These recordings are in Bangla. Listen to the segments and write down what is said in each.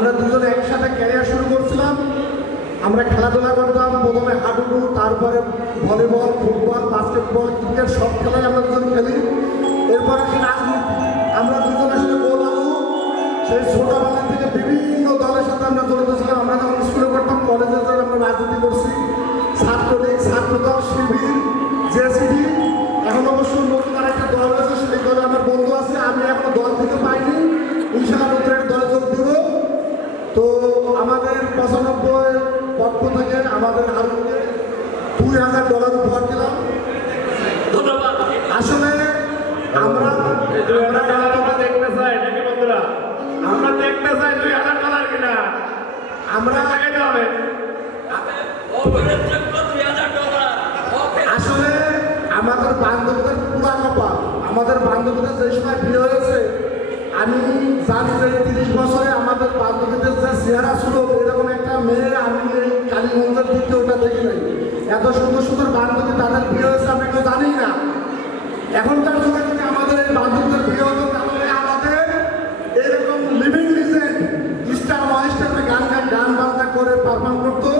আমরা দুজনে একসাথে ক্যারিয়ার শুরু করছিলাম। আমরা খেলাধুলা করতাম, প্রথমে হাডুডু, তারপরে ভলিবল, ফুটবল, বাস্কেটবল, ক্রিকেট সব খেলাই আমরা দুজন খেলি। এরপরে আসে রাজনীতি। আমরা দুজন আসলে গোল আলু, সেই ছোটবেলা থেকে বিভিন্ন দলের সাথে আমরা জড়িত ছিলাম। আমরা যখন স্কুলে পড়তাম, কলেজে যখন আমরা রাজনীতি করছি, ছাত্রলীগ, ছাত্রদল, শিবির, জেসিবি। এখন অবশ্য নতুন আরেকটা দল আছে, সেই দলে আমার বন্ধু আছে। আমি এখনো দল থেকে পাইনি, ইনশাআল্লাহ নতুন একটা দলে যোগ দেব। তো আমাদের 95 পক্ষ থেকে আমাদের হারুনকে $2000 উপহার দিলাম। আসলে আমরা দেখতে চাই নাকি বন্ধুরা? আমরা দেখতে চাই $2000 কিনা। আমরা লাগাইতে হবে। আসলে আমাদের বান্ধবীদের পুরা কপাল, আমাদের বান্ধবীদের যে সময় বিয়ে হয়েছে, আমি জানি যে 30 বছরে আমাদের বান্ধবীদের যে চেহারা ছিল, এরকম একটা মেয়ে আমি এই কালীগঞ্জের দিকে ওটা দেখি নাই। এত সুন্দর সুন্দর বান্ধবী তাদের বিয়ে হয়েছে আমি কেউ জানি না। এখনকার যুগে যদি আমাদের এই বান্ধবীদের বিয়ে হতো, তাহলে আমাদের এরকম লিভিং লিজেন্ড স্টার মহেশটাকে গান বাজনা করে পারফর্ম করতো।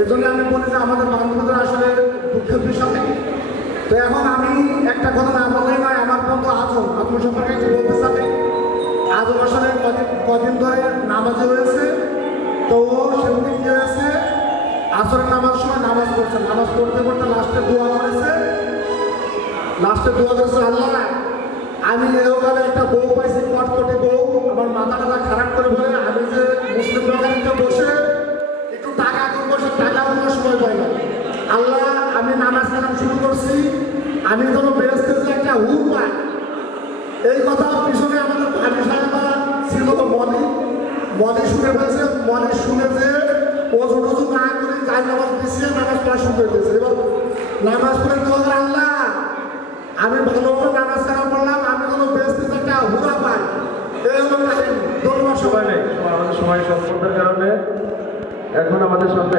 এই জন্য আমি বলি যে আমাদের বান্ধবীদের আসলে দুঃখের বিষয়। তো এখন আমি একটা কথা না বললেই নয়, আমার বন্ধু আজম সম্পর্কে একটু বলতে চাই। আজম আসলে কদিন ধরে নামাজে হয়েছে। তো ও সেদিন কি হয়েছে, আসরের নামাজ সময় নামাজ পড়ছে, নামাজ পড়তে পড়তে লাস্টে দোয়া করেছে। আল্লাহ, আমি এরকম একটা বউ পাইছি, কটকটি বউ, আমার মাথাটা খারাপ করে বলে আমি যে মুসলিম বাগানিতে বসে একটু টাকা করবো, সে টাকা কোনো সময় পাই না। আল্লাহ, আমি নামাজ কালাম শুরু করছি, আমি যেন বেহেশতে যে একটা হুর পাই। এই কথা পিছনে আমাদের ভাবি সাহেবা ছিল মনে শুনে ফেলছে। মনে শুনে যে ওজু টজু না করে যাই নামাজ পিছিয়ে নামাজ পড়া শুরু করে দিয়েছে। এবার নামাজ পড়ে তো আল্লাহ, আমি ভালোভাবে নামাজ কালাম পড়লাম, আমি যেন বেহেশতে যে একটা হুরা পাই। এই হলো কাহিনী। ধন্যবাদ। সময় নেই, আমাদের সময় স্বল্পতার কারণে এখন আমাদের সামনে